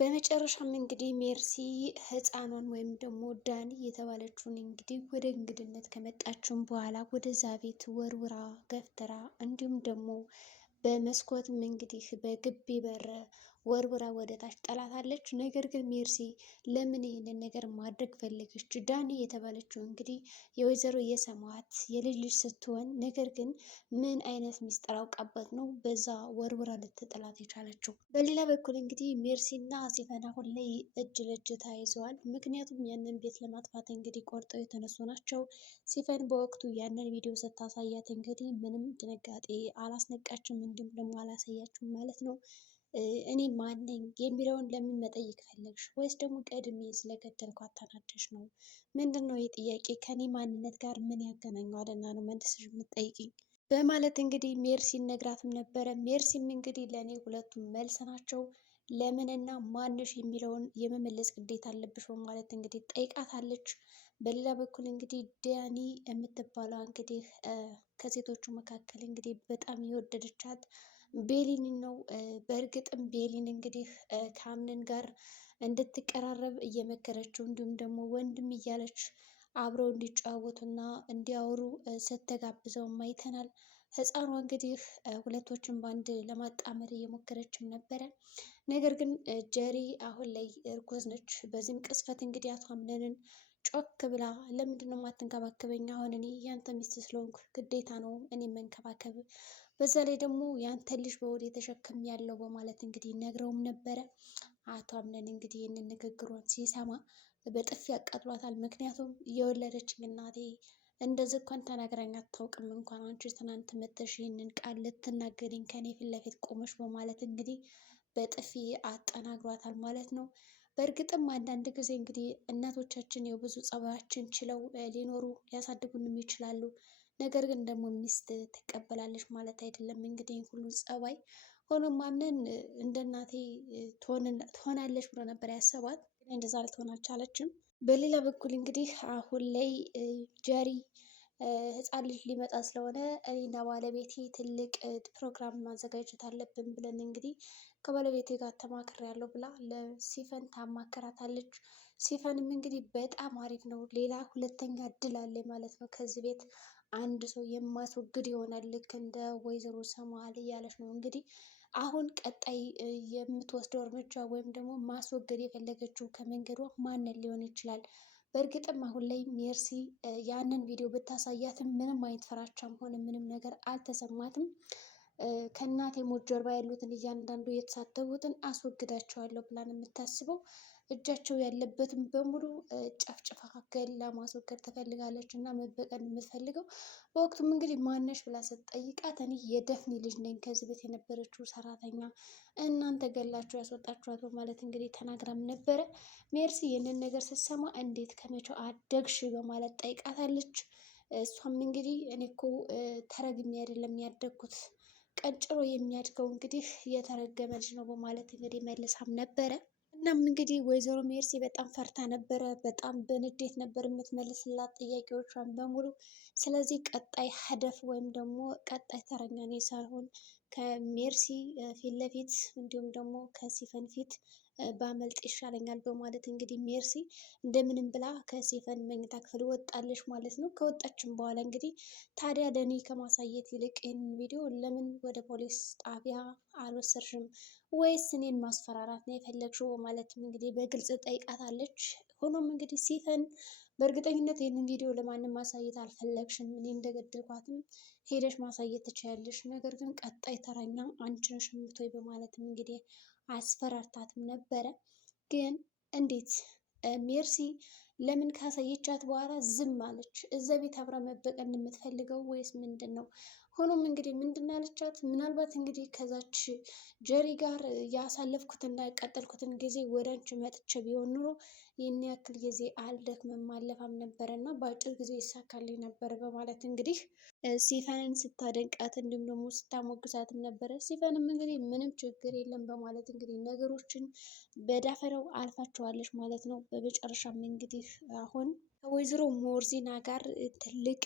በመጨረሻም እንግዲህ ሜርሲ ህፃኗን ወይም ደግሞ ዳኒ የተባለችውን እንግዲህ ወደ እንግድነት ከመጣችም በኋላ ወደዛ ቤት ወርውራ ገፍትራ እንዲሁም ደግሞ በመስኮትም እንግዲህ በግቢ በር ወርውራ ወደ ታች ጠላታለች። ነገር ግን ሜርሲ ለምን ይህንን ነገር ማድረግ ፈለገች? ዳኒ የተባለችው እንግዲህ የወይዘሮ የሰማዋት የልጅ ልጅ ስትሆን ነገር ግን ምን አይነት ሚስጥር አውቃበት ነው በዛ ወርውራ ልትጥላት የቻለችው? በሌላ በኩል እንግዲህ ሜርሲና ሲፈን አሁን ላይ እጅ ለእጅ ተያይዘዋል። ምክንያቱም ያንን ቤት ለማጥፋት እንግዲህ ቆርጠው የተነሱ ናቸው። ሲፈን በወቅቱ ያንን ቪዲዮ ስታሳያት እንግዲህ ምንም ድንጋጤ አላስነቃችም፣ እንዲሁም ደግሞ አላሳያችሁም ማለት ነው። እኔ ማን ነኝ የሚለውን ለምን መጠየቅ ፈለግሽ? ወይስ ደግሞ ቀድሜ ስለገደልኳት ተናደሽ ነው? ምንድን ነው የጥያቄ ከኔ ማንነት ጋር ምን ያገናኘዋልና ነው መልስሽ የምትጠይቅኝ? በማለት እንግዲህ ሜርሲን ነግራትም ነበረ። ሜርሲም እንግዲህ ለእኔ ሁለቱም መልስ ናቸው፣ ለምንና ማንሽ የሚለውን የመመለስ ግዴታ አለብሽ በማለት እንግዲህ ጠይቃታለች። በሌላ በኩል እንግዲህ ዳኒ የምትባለው እንግዲህ ከሴቶቹ መካከል እንግዲህ በጣም የወደደቻት ቤሊን ነው። በእርግጥም ቤሊን እንግዲህ ከአምነን ጋር እንድትቀራረብ እየመከረችው እንዲሁም ደግሞ ወንድም እያለች አብረው እንዲጫወቱና እንዲያወሩ ስተጋብዘውም አይተናል። ህፃኗ እንግዲህ ሁለቶችን በአንድ ለማጣመር እየሞከረችም ነበረ። ነገር ግን ጀሪ አሁን ላይ እርጉዝ ነች። በዚህም ቅስፈት እንግዲህ አቶ አምነንን ጮክ ብላ ለምንድን ነው የማትንከባከበኝ? አሁን እኔ ያንተ ሚስት ስለሆንኩ ግዴታ ነው እኔ መንከባከብ፣ በዛ ላይ ደግሞ ያንተ ልጅ በወዴ ተሸክም ያለው በማለት እንግዲህ ነግረውም ነበረ። አቶ አምነን እንግዲህ ይህንን ንግግሯን ሲሰማ በጥፊ ያቃጥሏታል። ምክንያቱም የወለደችኝ እናቴ እንደዚህ እንኳን ተናግራኝ አታውቅም፣ እንኳን አንቺ ትናንት መተሽ ይህንን ቃል ልትናገሪኝ ከኔ ፊት ለፊት ቆመሽ በማለት እንግዲህ በጥፊ አጠናግሯታል ማለት ነው። በእርግጥም አንዳንድ ጊዜ እንግዲህ እናቶቻችን የብዙ ጸባያችን ችለው ሊኖሩ ሊያሳድጉንም ይችላሉ። ነገር ግን ደግሞ ሚስት ትቀበላለች ማለት አይደለም እንግዲህ ሁሉ ጸባይ። ሆኖም አምነን እንደ እናቴ ትሆናለች ብሎ ነበር ያሰባት፣ ግን እንደዛ ልትሆን አልቻለችም። በሌላ በኩል እንግዲህ አሁን ላይ ጀሪ ህፃን ልጅ ሊመጣ ስለሆነ እኔና ባለቤቴ ትልቅ ፕሮግራም ማዘጋጀት አለብን ብለን እንግዲህ ከባለቤቴ ጋር ተማክሬያለሁ ብላ ለሲፈን ታማከራታለች። ሲፈንም እንግዲህ በጣም አሪፍ ነው፣ ሌላ ሁለተኛ እድል አለ ማለት ነው፣ ከዚህ ቤት አንድ ሰው የማስወግድ ይሆናል ልክ እንደ ወይዘሮ ሰማል እያለች ነው እንግዲህ አሁን ቀጣይ የምትወስደው እርምጃ ወይም ደግሞ ማስወገድ የፈለገችው ከመንገዷ ማንን ሊሆን ይችላል? በእርግጥም አሁን ላይ ሜርሲ ያንን ቪዲዮ ብታሳያትም ምንም አይነት ፍራቻም ሆነ ምንም ነገር አልተሰማትም። ከእናቴ ሞት ጀርባ ያሉትን እያንዳንዱ የተሳተፉትን አስወግዳቸዋለሁ ብላን የምታስበው እጃቸው ያለበትን በሙሉ ጨፍጭፋ ገላ ማስወገድ ትፈልጋለች እና መበቀል የምትፈልገው። በወቅቱም እንግዲህ ማነሽ ብላ ስትጠይቃት እኔ የደፍኒ ልጅ ነኝ፣ ከዚህ ቤት የነበረችው ሰራተኛ፣ እናንተ ገላችሁ ያስወጣችኋት በማለት እንግዲህ ተናግራም ነበረ። ሜርሲ ይህንን ነገር ስትሰማ እንዴት ከመቼው አደግሽ በማለት ጠይቃታለች። እሷም እንግዲህ እኔ እኮ ተረግሜ አይደለም ያደግኩት፣ ቀንጭሮ የሚያድገው እንግዲህ የተረገመ ልጅ ነው በማለት እንግዲህ መልሳም ነበረ። እናም እንግዲህ ወይዘሮ ሜርሲ በጣም ፈርታ ነበረ። በጣም በንዴት ነበር የምትመልስላት ጥያቄዎቿን በሙሉ። ስለዚህ ቀጣይ ሀደፍ ወይም ደግሞ ቀጣይ ተረኛ እኔ ሳልሆን ከሜርሲ ፊት ለፊት እንዲሁም ደግሞ ከሲፈን ፊት ባመልጥ ይሻለኛል በማለት እንግዲህ ሜርሲ እንደምንም ብላ ከሲፈን መኝታ ክፍል ወጣለች ማለት ነው። ከወጣችም በኋላ እንግዲህ ታዲያ ለእኔ ከማሳየት ይልቅ ይህንን ቪዲዮ ለምን ወደ ፖሊስ ጣቢያ አልወሰድሽም? ወይስ እኔን ማስፈራራት ነው የፈለግሽው? በማለትም እንግዲህ በግልጽ ጠይቃታለች። ሆኖም እንግዲህ ሲፈን በእርግጠኝነት ይህንን ቪዲዮ ለማንም ማሳየት አልፈለግሽም፣ እኔ እንደገደልኳትም ሄደሽ ማሳየት ትችያለሽ፣ ነገር ግን ቀጣይ ተረኛ አንቺ ነሽ የምትሆይ በማለትም እንግዲህ አስፈራርታትም ነበረ። ግን እንዴት ሜርሲ ለምን ካሳየቻት በኋላ ዝም አለች? እዛ ቤት አብራ መበቀል የምትፈልገው ወይስ ምንድን ነው? ሆኖም እንግዲህ ምንድን ያለቻት ምናልባት እንግዲህ ከዛች ጀሪ ጋር ያሳለፍኩትና ያቃጠልኩትን ጊዜ ወደ አንቺ መጥቼ ቢሆን ኑሮ ይህን ያክል ጊዜ አልደክምም አለፋም ነበረ እና በአጭር ጊዜ ይሳካልኝ ነበር በማለት እንግዲህ ሲፈንን ስታደንቃት እንዲሁም ደግሞ ስታሞግሳትም ነበረ። ሲፈንም እንግዲህ ምንም ችግር የለም በማለት እንግዲህ ነገሮችን በዳፈረው አልፋቸዋለች ማለት ነው። በመጨረሻም እንግዲህ አሁን ከወይዘሮ ሞርዚና ጋር ትልቅ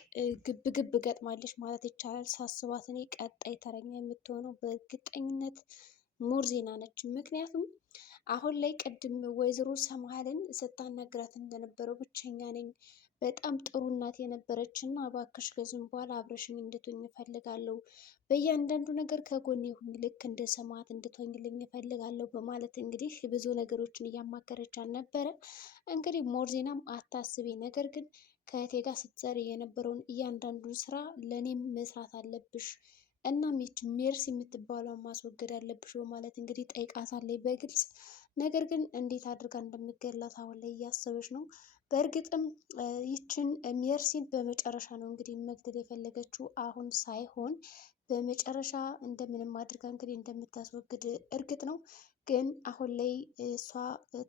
ግብ ግብ ገጥማለች ማለት ይቻላል። ሳስባት እኔ ቀጣይ ተረኛ የምትሆነው በእርግጠኝነት ሞርዜና ነች። ምክንያቱም አሁን ላይ ቅድም ወይዘሮ ሰምሃልን ስታናግራት እንደነበረው ብቸኛ ነኝ፣ በጣም ጥሩ እናት የነበረች እና እባክሽ ከዚህም በኋላ አብረሽኝ እንድትሆኝ እፈልጋለሁ፣ በእያንዳንዱ ነገር ከጎኔ ሁኚ፣ ልክ እንደ ሰማዕት እንድትሆኝልኝ እፈልጋለሁ በማለት እንግዲህ ብዙ ነገሮችን እያማከረች ነበረ። እንግዲህ ሞርዜናም አታስቢ፣ ነገር ግን ከእህቴ ጋር ስትሰሪ የነበረውን እያንዳንዱን ስራ ለእኔም መስራት አለብሽ፣ እናም ይች ሜርሲ የምትባለው ማስወገድ አለብሽ በማለት እንግዲህ ጠይቃታለች በግልጽ። ነገር ግን እንዴት አድርጋ እንደምትገላት አሁን ላይ እያሰበች ነው። በእርግጥም ይችን ሜርሲን በመጨረሻ ነው እንግዲህ መግደል የፈለገችው፣ አሁን ሳይሆን በመጨረሻ እንደምንም አድርጋ እንግዲህ እንደምታስወግድ እርግጥ ነው። ግን አሁን ላይ እሷ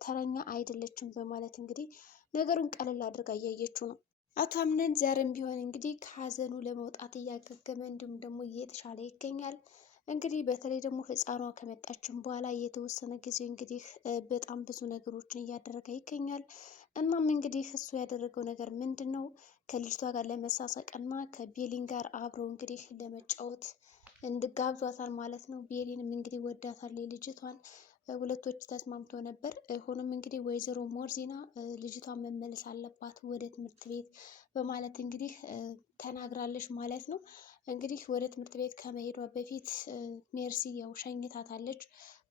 ተረኛ አይደለችም በማለት እንግዲህ ነገሩን ቀለል አድርጋ እያየችው ነው። አቶ አምነን ዛሬም ቢሆን እንግዲህ ከሀዘኑ ለመውጣት እያገገመ እንዲሁም ደግሞ እየተሻለ ይገኛል። እንግዲህ በተለይ ደግሞ ህፃኗ ከመጣችን በኋላ የተወሰነ ጊዜ እንግዲህ በጣም ብዙ ነገሮችን እያደረገ ይገኛል። እናም እንግዲህ እሱ ያደረገው ነገር ምንድን ነው? ከልጅቷ ጋር ለመሳሰቅ እና ከቤሊን ጋር አብረው እንግዲህ ለመጫወት እንድጋብዟታል ማለት ነው። ቤሊንም እንግዲህ ወዳታል ልጅቷን። ሁለቶች ተስማምቶ ነበር። ሆኖም እንግዲህ ወይዘሮ ሞርዜና ልጅቷን መመለስ አለባት ወደ ትምህርት ቤት በማለት እንግዲህ ተናግራለች ማለት ነው። እንግዲህ ወደ ትምህርት ቤት ከመሄዷ በፊት ሜርሲ ያው ሸኝታታለች።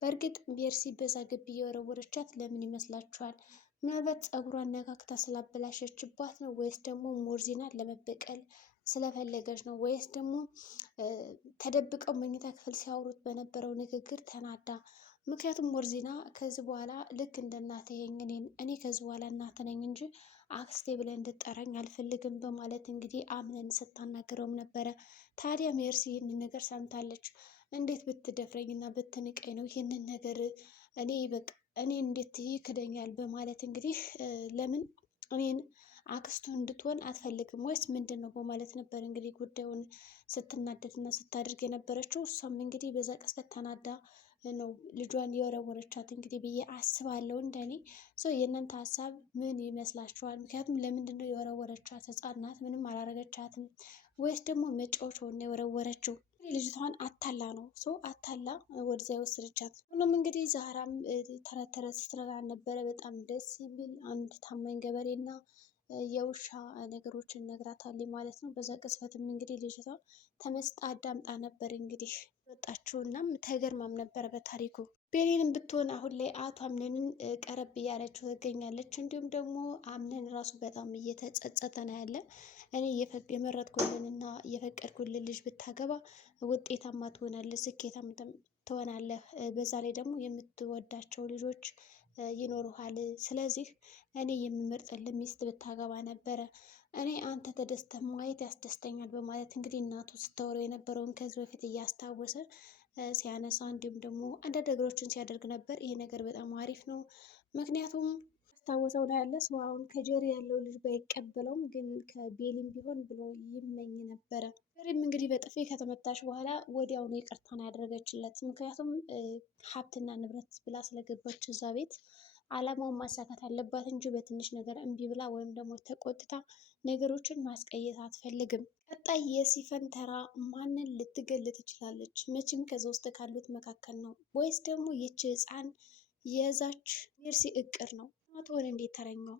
በእርግጥ ሜርሲ በዛ ግቢ የወረወረቻት ለምን ይመስላችኋል? ምናልባት ፀጉሯን ነካክታ ስላበላሸችባት ነው? ወይስ ደግሞ ሞርዜናን ለመበቀል ስለፈለገች ነው? ወይስ ደግሞ ተደብቀው መኝታ ክፍል ሲያወሩት በነበረው ንግግር ተናዳ? ምክንያቱም ሞርዜና ከዚህ በኋላ ልክ እንደ እናቴ እኔ ከዚህ በኋላ እናት ነኝ እንጂ አክስቴ ብለን እንድጠራኝ አልፈልግም በማለት እንግዲህ አምነን ስታናግረውም ነበረ። ታዲያ ሜርሲ ይህንን ነገር ሰምታለች። እንዴት ብትደፍረኝ እና ብትንቀኝ ነው ይህንን ነገር እኔ በቃ እኔ እንዴት ይክደኛል በማለት እንግዲህ ለምን እኔን አክስቱ እንድትሆን አትፈልግም ወይስ ምንድን ነው በማለት ነበር እንግዲህ ጉዳዩን ስትናደድ እና ስታደርግ የነበረችው። እሷም እንግዲህ በዛ ቅጽበት ተናዳ ነው ልጇን የወረወረቻት እንግዲህ ብዬ አስባለሁ። እንደኔ የእናንተ ሀሳብ ምን ይመስላችኋል? ምክንያቱም ለምንድን ነው የወረወረቻት? ህፃን ናት፣ ምንም አላረገቻትም። ወይስ ደግሞ መጫወቻውን ነው የወረወረችው? ልጅቷን አታላ ነው አታላ ወደዛ የወሰደቻት። ሆኖም እንግዲህ ዛህራም ተረት ተረት ስትረዳ ነበረ። በጣም ደስ የሚል አንድ ታማኝ ገበሬ እና የውሻ ነገሮችን ነግራታለች ማለት ነው። በዛ ቅጽበትም እንግዲህ ልጅቷ ተመስጣ አዳምጣ ነበር እንግዲህ ወጣችው። እናም ተገርማም ነበረ በታሪኩ። ቤሊንም ብትሆን አሁን ላይ አቶ አምነንን ቀረብ እያለችው ትገኛለች። እንዲሁም ደግሞ አምነን ራሱ በጣም እየተጸጸተ ነው ያለ። እኔ የመረጥኩልን እና የፈቀድኩልን ልጅ ብታገባ ውጤታማ ትሆናለህ፣ ስኬታማ ትሆናለህ። በዛ ላይ ደግሞ የምትወዳቸው ልጆች ይኖሩሃል። ስለዚህ እኔ የምመርጥልህ ሚስት ብታገባ ነበረ። እኔ አንተ ተደስተህ ማየት ያስደስተኛል በማለት እንግዲህ እናቱ ስታወራው የነበረውን ከዚህ በፊት እያስታወሰ ሲያነሳ እንዲሁም ደግሞ አንዳንድ ነገሮችን ሲያደርግ ነበር። ይሄ ነገር በጣም አሪፍ ነው። ምክንያቱም ያስታወሰው ነው ያለ ሰው አሁን ከጀሪ ያለው ልጅ ባይቀበለውም ግን ከቤሊም ቢሆን ብሎ ይመኝ ነበረ። ጀሪም እንግዲህ በጥፊ ከተመታሽ በኋላ ወዲያውኑ ይቅርታ ነው ያደረገችለት። ምክንያቱም ሀብትና ንብረት ብላ ስለገባች እዛ ቤት አላማውን ማሳካት አለባት እንጂ በትንሽ ነገር እምቢ ብላ ወይም ደግሞ ተቆጥታ ነገሮችን ማስቀየት አትፈልግም። ቀጣይ የሲፈን ተራ ማንን ልትገል ትችላለች? መቼም ከዛ ውስጥ ካሉት መካከል ነው ወይስ ደግሞ ይች ህፃን የዛች ሜርሲ እቅድ ነው? ትሆን እንዴት ተረኛው?